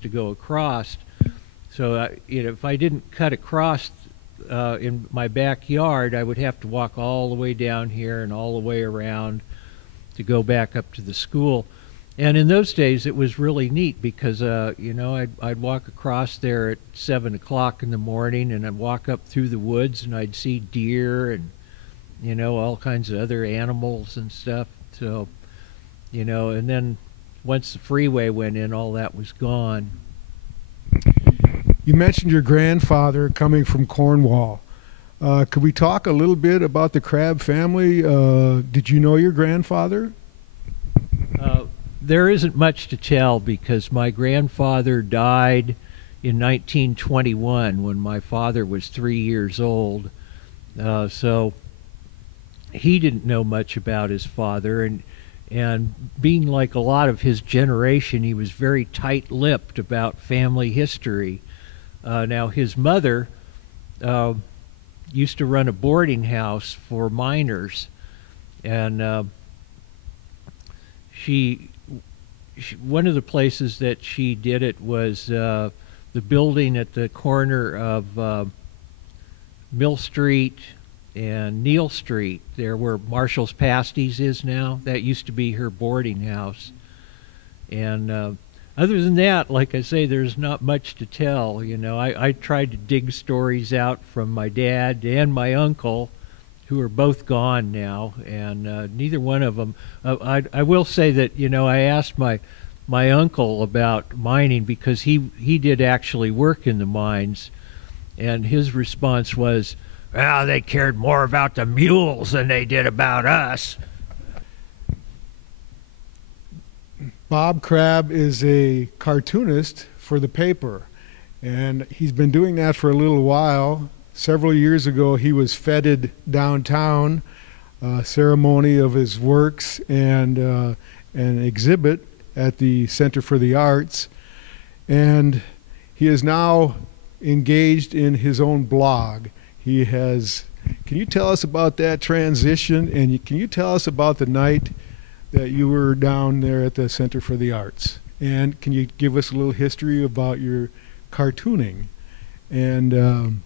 to go across. So if I didn't cut across in my backyard, I would have to walk all the way down here and all the way around to go back up to the school. And in those days, it was really neat because, I'd walk across there at 7 o'clock in the morning, and I'd walk up through the woods, and I'd see deer and, all kinds of other animals and stuff. So, and then once the freeway went in, all that was gone. You mentioned your grandfather coming from Cornwall. Could we talk a little bit about the Crabb family? Did you know your grandfather? There isn't much to tell because my grandfather died in 1921 when my father was 3 years old. So he didn't know much about his father, and being like a lot of his generation, he was very tight-lipped about family history. Now his mother used to run a boarding house for miners, and one of the places that she did it was the building at the corner of Mill Street and Neal Street, there where Marshall's Pasties is now. That used to be her boarding house. And other than that, like I say, there's not much to tell. I tried to dig stories out from my dad and my uncle, who are both gone now, and neither one of them. I will say that I asked my uncle about mining because he did actually work in the mines, and his response was, "Well, they cared more about the mules than they did about us." Bob Crabb is a cartoonist for the paper, and he's been doing that for a little while. Several years ago, he was feted downtown, ceremony of his works, and an exhibit at the Center for the Arts. And he is now engaged in his own blog. He has. Can you tell us about that transition? And can you tell us about the night that you were down there at the Center for the Arts? And can you give us a little history about your cartooning? And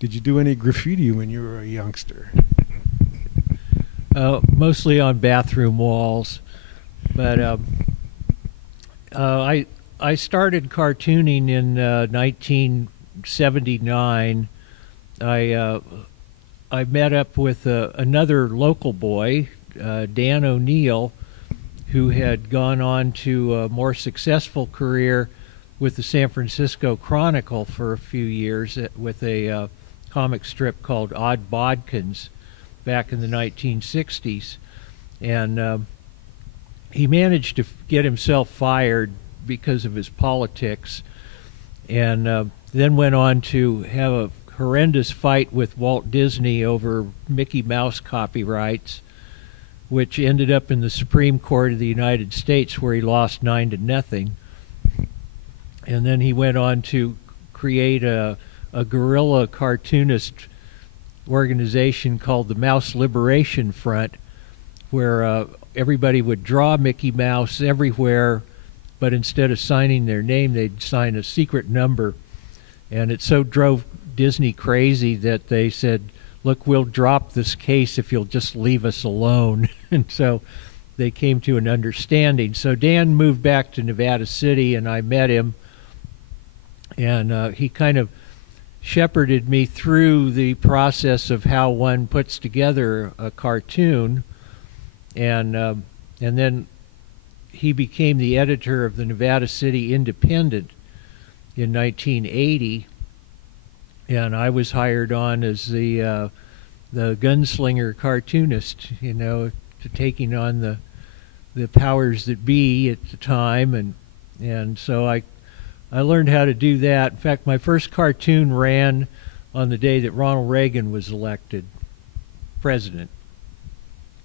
did you do any graffiti when you were a youngster? Mostly on bathroom walls, but I started cartooning in 1979. I met up with another local boy, Dan O'Neill, who had gone on to a more successful career with the San Francisco Chronicle for a few years with a comic strip called Odd Bodkins back in the 1960s. And he managed to get himself fired because of his politics, and then went on to have a horrendous fight with Walt Disney over Mickey Mouse copyrights, which ended up in the Supreme Court of the United States, where he lost 9-0. And then he went on to create a guerrilla cartoonist organization called the Mouse Liberation Front, where everybody would draw Mickey Mouse everywhere, but instead of signing their name, they'd sign a secret number. And it so drove Disney crazy that they said, "Look, we'll drop this case if you'll just leave us alone." And so they came to an understanding. So Dan moved back to Nevada City, and I met him, and he kind of shepherded me through the process of how one puts together a cartoon, and then he became the editor of the Nevada City Independent in 1980, and I was hired on as the gunslinger cartoonist, to taking on the powers that be at the time, and so I learned how to do that. In fact, my first cartoon ran on the day that Ronald Reagan was elected president,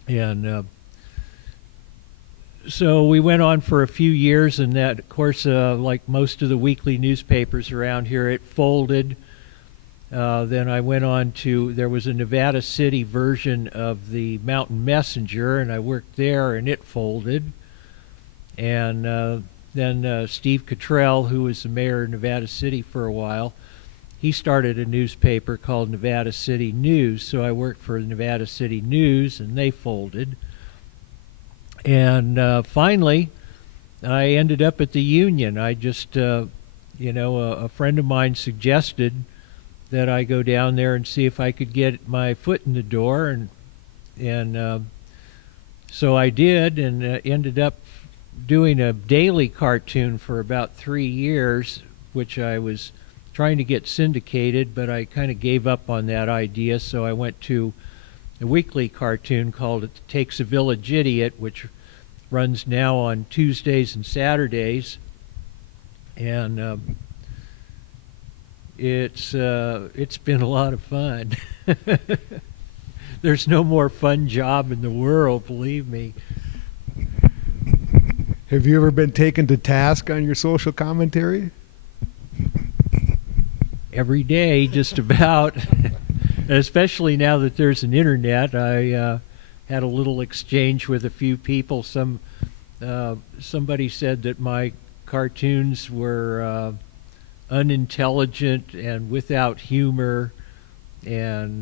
and so we went on for a few years, and that, of course, like most of the weekly newspapers around here, it folded. Then I went on to, there was a Nevada City version of the Mountain Messenger, and I worked there, and it folded. And Then Steve Cottrell, who was the mayor of Nevada City for a while, he started a newspaper called Nevada City News. So I worked for Nevada City News, and they folded. And finally, I ended up at the Union. I just, a friend of mine suggested that I go down there and see if I could get my foot in the door, and so I did, and ended up doing a daily cartoon for about 3 years, which I was trying to get syndicated, but I kind of gave up on that idea, so I went to a weekly cartoon called It Takes a Village Idiot, which runs now on Tuesdays and Saturdays, and it's been a lot of fun. There's no more fun job in the world, believe me. Have you ever been taken to task on your social commentary? Every day, just about. Especially now that there's an internet. I had a little exchange with a few people. Somebody said that my cartoons were unintelligent and without humor, and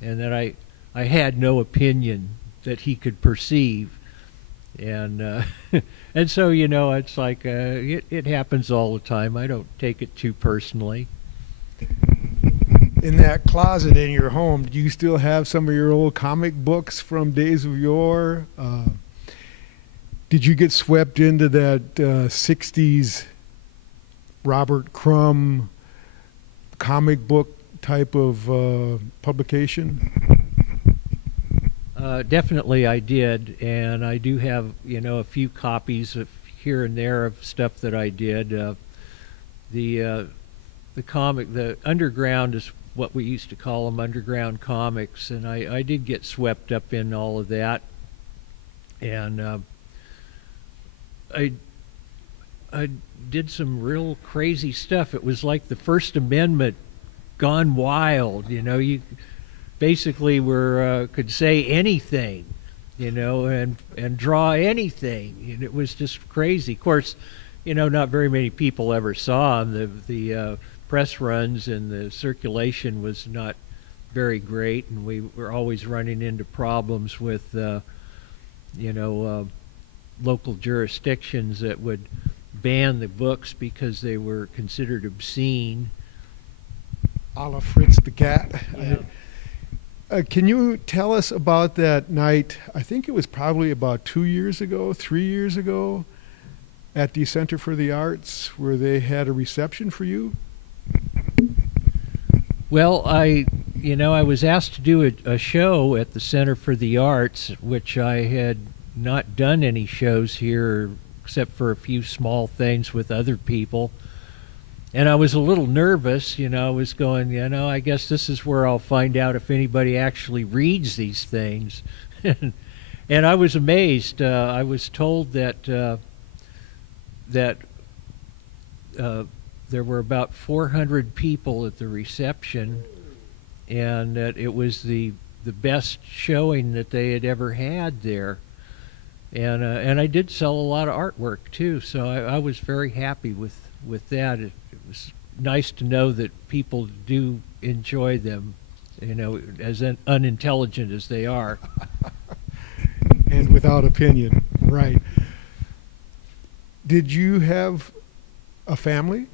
that I had no opinion that he could perceive. And and so, it's like it happens all the time. I don't take it too personally. In that closet in your home, do you still have some of your old comic books from days of yore? Did you get swept into that 60s Robert Crumb comic book type of publication? Definitely I did, and I do have, a few copies of here and there of stuff that I did. The underground is what we used to call them, underground comics, and I did get swept up in all of that. And I did some real crazy stuff. It was like the First Amendment gone wild. You basically could say anything, and draw anything, and it was just crazy. Of course, not very many people ever saw them. The press runs and the circulation was not very great, and we were always running into problems with, local jurisdictions that would ban the books because they were considered obscene. A la Fritz the Cat. Yeah. Can you tell us about that night? I think it was probably about 3 years ago, at the Center for the Arts, where they had a reception for you? Well, I was asked to do a show at the Center for the Arts, which I had not done any shows here except for a few small things with other people. And I was a little nervous, I was going, I guess this is where I'll find out if anybody actually reads these things. And I was amazed. I was told that there were about 400 people at the reception, and that it was the best showing that they had ever had there. And I did sell a lot of artwork too, so I was very happy with that. It was nice to know that people do enjoy them, as unintelligent as they are. And without opinion, right. Did you have a family?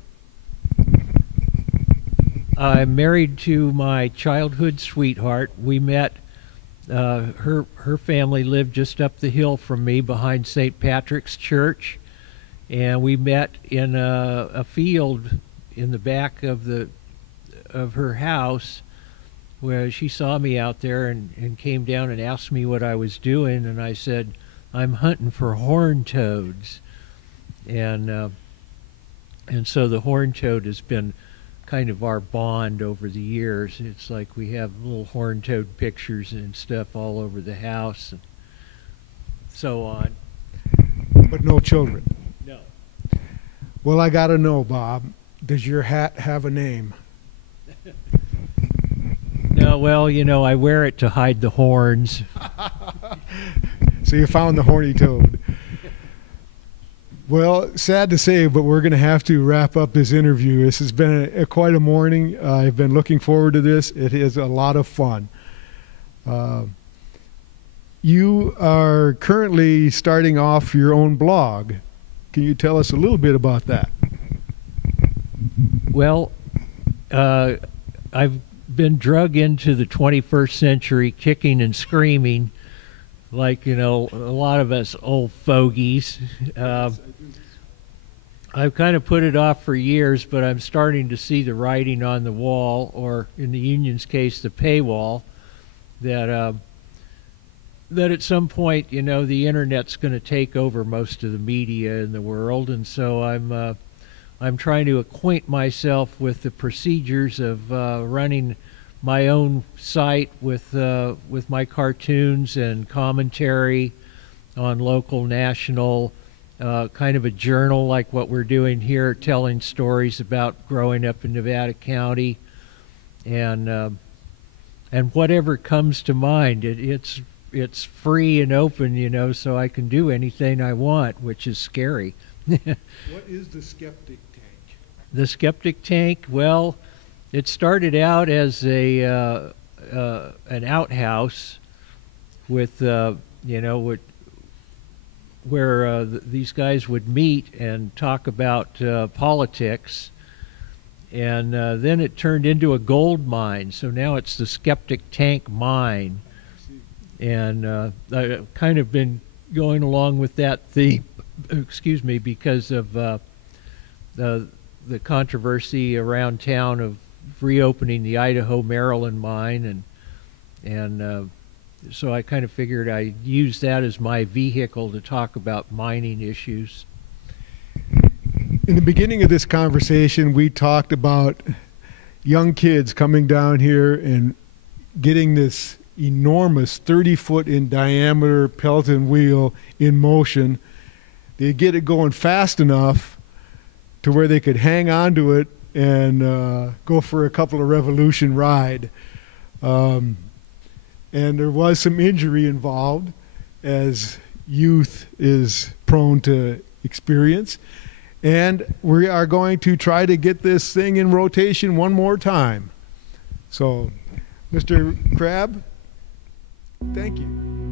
I'm married to my childhood sweetheart. We met, her family lived just up the hill from me behind St. Patrick's Church, and we met in a field in the back of her house, where she saw me out there and came down and asked me what I was doing, and I said, I'm hunting for horned toads. And so the horned toad has been kind of our bond over the years. It's like we have little horned toad pictures and stuff all over the house and so on. But no children? No. Well, I gotta know, Bob, does your hat have a name? No, well, I wear it to hide the horns. So you found the horny toad. Well, sad to say, but we're going to have to wrap up this interview. This has been quite a morning. I've been looking forward to this. It is a lot of fun. You are currently starting off your own blog. Can you tell us a little bit about that? Well, I've been drug into the 21st century kicking and screaming like, a lot of us old fogies. I've kind of put it off for years, but I'm starting to see the writing on the wall, or in the union's case, the paywall, that at some point, the internet's going to take over most of the media in the world, and so I'm trying to acquaint myself with the procedures of running my own site with my cartoons and commentary on local, national, kind of a journal like what we're doing here, telling stories about growing up in Nevada County, and whatever comes to mind. It's free and open, so I can do anything I want, which is scary. What is the Skeptic Tank? The Skeptic Tank, well, it started out as an outhouse with, where these guys would meet and talk about politics, and then it turned into a gold mine. So now it's the Skeptic Tank Mine, and I've kind of been going along with that theme, because of the controversy around town of reopening the Idaho Maryland mine, and so I kind of figured I'd use that as my vehicle to talk about mining issues. In the beginning of this conversation, we talked about young kids coming down here and getting this enormous 30-foot in diameter Pelton wheel in motion. They get it going fast enough to where they could hang on to it and go for a couple of revolution ride. And there was some injury involved, as youth is prone to experience. And we are going to try to get this thing in rotation one more time. So, Mr. Crabb, thank you.